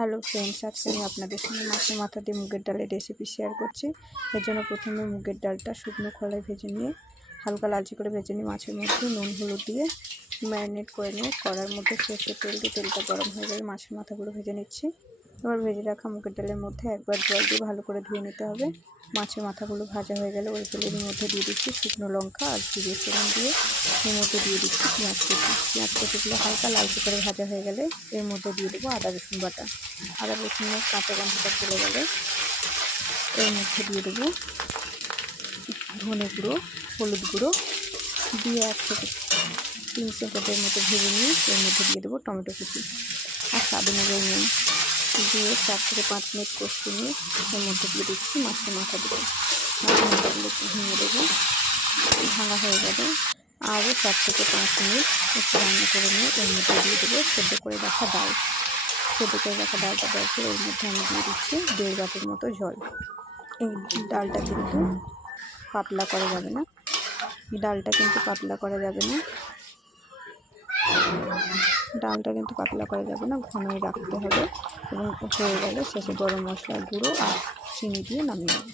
Hello friends, আজকে আমি আপনাদের সঙ্গে মাছের মাথা দিয়ে মুগের ডালের রেসিপি শেয়ার করছি। এর জন্য প্রথমে মুগের ডালটা শুকনো খোলায় ভেজে নিয়ে হালকা লালচে করে ভেজে নিয়ে মাছের মধ্যে নুন হলুদ দিয়ে ম্যারিনেট করে নিয়ে কড়ার মধ্যে সর্ষের তেল দিয়ে তেলটা গরম হয়ে গেলে মাছের মাথাগুলো ভেজে নিচ্ছি। এবার ভেজে রাখা মুগের ডালের মধ্যে একবার জল দিয়ে ভালো করে ধুয়ে নিতে হবে। মাছের মাথাগুলো ভাজা হয়ে গেলে ওই তেলের মধ্যে দিয়ে দিচ্ছি শুকনো লঙ্কা আর জিরে ফোড়ন দিয়ে এর মধ্যে দিয়ে দিচ্ছি পেঁয়াজ কুচিগুলো হালকা লালচে করে ভাজা হয়ে গেলে এর মধ্যে দিয়ে দেবো আদা রসুন বাটা। আদা রসুনের কাঁচা গন্ধটা চলে গেলে এর মধ্যে দিয়ে দেবো ধনে গুঁড়ো, হলুদ গুঁড়ো দিয়ে 1 থেকে 3 সেকেন্ডের মতো ভেজে নিয়ে এর মধ্যে দিয়ে দেবো টমেটো কুচি আর স্বাদ অনুযায়ী নুন দিয়ে 4 থেকে 5 মিনিট কষিয়ে নিয়ে এর মধ্যে দিয়ে দিচ্ছি মাছের মাথা দেবো। মাছের মাথাগুলো একটু ভেঙে দেবো, ভাঙা হয়ে যাবে আরও 4 থেকে 5 মিনিট একটু রান্না করে নিয়ে এর মধ্যে দিয়ে দেবো সেদ্ধ করে রাখা ডাল। সেদ্ধ করে রাখা ডালটা দেওয়ার পর এর মধ্যে আমি দিয়ে দিচ্ছি 1.5 বাটির মতো জল। এই ডালটা কিন্তু পাতলা করা যাবে না, ডালটা কিন্তু পাতলা করা যাবে না ঘনই রাখতে হবে এবং হয়ে গেলে শেষে গরম মশলার গুঁড়ো আর চিনি দিয়ে নামিয়ে নেব।